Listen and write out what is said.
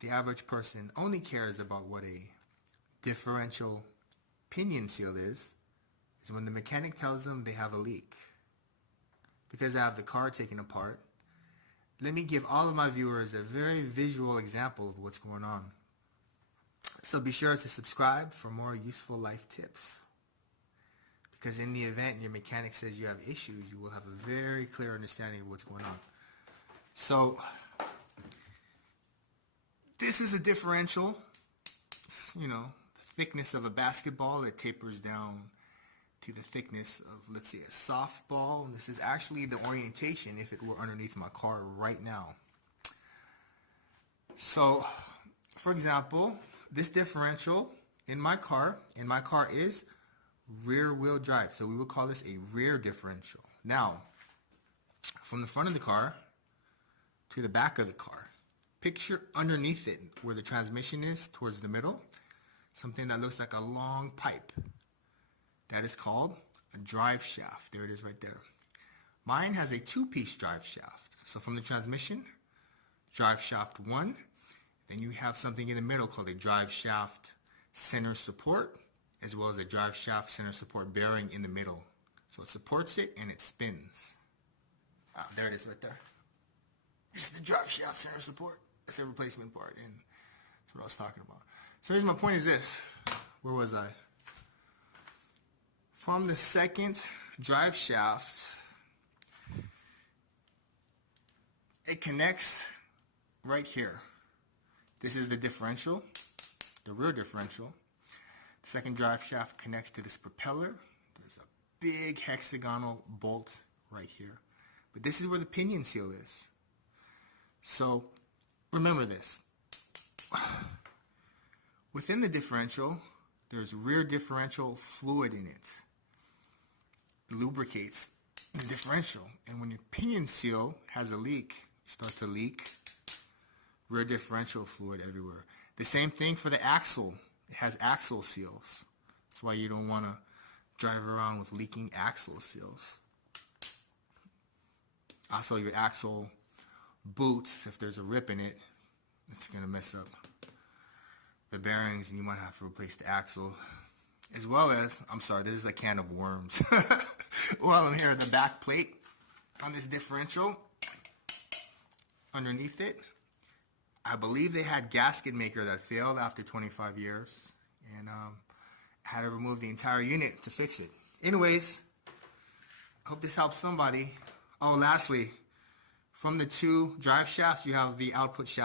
the average person only cares about what a differential pinion seal is when the mechanic tells them they have a leak. Because I have the car taken apart, let me give all of my viewers a very visual example of what's going on. So be sure to subscribe for more useful life tips. Because in the event your mechanic says you have issues, you will have a very clear understanding of what's going on. So this is a differential, thickness of a basketball. It tapers down to the thickness of, let's say, a softball. And this is actually the orientation if it were underneath my car right now. So, for example, this differential in my car is rear wheel drive. So we would call this a rear differential. Now, from the front of the car to the back of the car, picture underneath it where the transmission is towards the middle, something that looks like a long pipe. That is called a drive shaft. There it is right there. Mine has a two-piece drive shaft. So from the transmission, drive shaft 1, then you have something in the middle called a drive shaft center support, as well as a drive shaft center support bearing in the middle. So it supports it and it spins. There it is right there. This is the drive shaft center support. That's a replacement part, and that's what I was talking about. So here's my point is this. Where was I? From the second drive shaft, it connects right here. This is the differential, the rear differential. The second drive shaft connects to this propeller. There's a big hexagonal bolt right here. But this is where the pinion seal is. So remember this. Within the differential, there's rear differential fluid in it. It lubricates the differential. And when your pinion seal has a leak, you start to leak rear differential fluid everywhere. The same thing for the axle. It has axle seals. That's why you don't want to drive around with leaking axle seals. Also, your axle boots, if there's a rip in it, it's going to mess up the bearings and you might have to replace the axle. As well as, I'm sorry, this is a can of worms. While I'm here, the back plate on this differential, underneath it, I believe they had gasket maker that failed after 25 years, and had to remove the entire unit to fix it. Anyways, hope this helps somebody. Oh, lastly, from the two drive shafts, you have the output shaft.